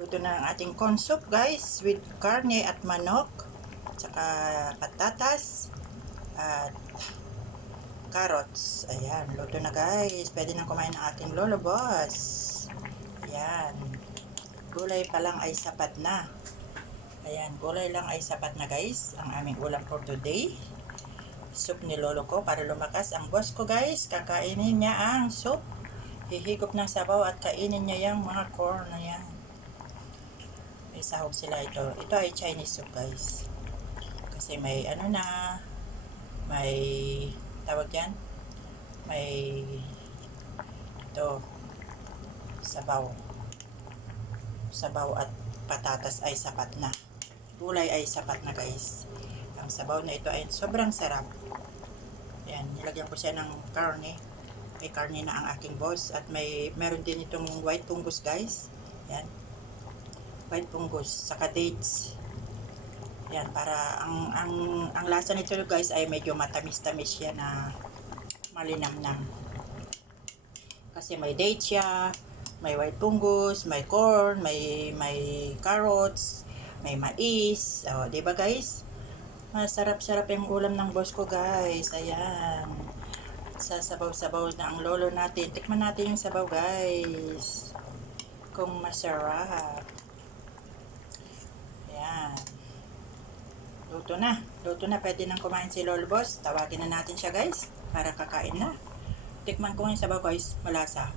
Luto na ang ating corn soup guys with karne at manok, tsaka patatas at carrots. Ayan, luto na guys. Pwede nang kumain ng ating lolo boss. Ayan. Gulay pa lang ay sapat na. Ayan, gulay lang ay sapat na guys. Ang aming ulam for today. Soup ni lolo ko para lumakas ang boss ko guys. Kakainin niya ang soup. Hihigop ng sabaw at kainin niya yung mga corn na yan. May sahog sila ito. Ito ay Chinese soup guys. Kasi may ano na, may tawag yan, may ito, sabaw. Sabaw at patatas ay sapat na. Gulay ay sapat na guys. Ang sabaw na ito ay sobrang sarap. Ayan, nilagyan ko siya ng karne. May karne na ang aking boss. At meron din itong white pungus guys. Ayan. White pungus. Saka dates. Ayan, para ang lasa nito guys ay medyo matamis-tamis siya na malinamnam. Kasi may dates siya, may white pungus, may corn, may carrots, may mais. O, diba guys? Masarap-sarap yung ulam ng boss ko guys. Ayan. Sasabaw-sabaw na ang lolo natin. Tikman natin yung sabaw guys. Kung masarap. Ayan. Luto na. Luto na. Pwede nang kumain si lolo boss. Tawagin na natin siya guys. Para kakain na. Tikman ko yung sabaw guys. Malasa.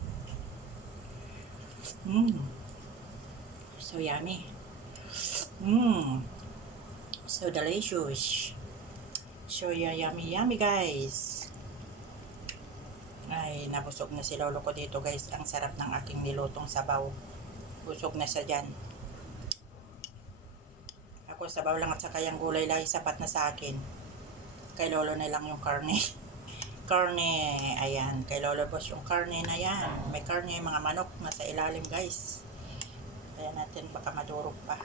So yummy. So delicious. So yummy guys. Ay, nabusog na si lolo ko dito guys. Ang sarap ng aking nilutong sabaw. Busog na siya dyan. Ako sabaw lang at saka yung gulay lang sapat na sa akin. Kay lolo na lang yung karne. Karne. Ayan. Kay lolo boss yung karne na yan. May karne, mga manok nasa ilalim guys. Ayan natin, baka madurog pa.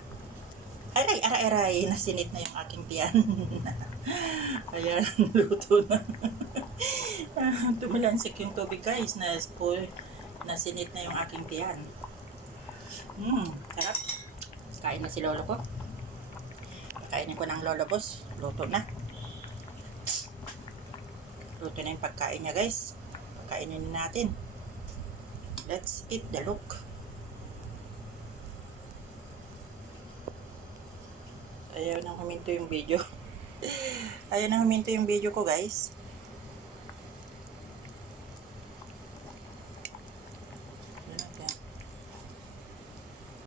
Aray. Nasinit na yung aking tiyan. Ayan, luto na. Tumulansik yung tubig guys. Nasinit na yung aking tiyan. Sarap. Kain na si lolo ko. Kainin ko ng lolo boss. Luto na. Luto na yung pagkain niya guys. Kainin natin. Let's eat the look. Ayaw nang huminto yung video. Ayaw nang huminto yung video ko guys.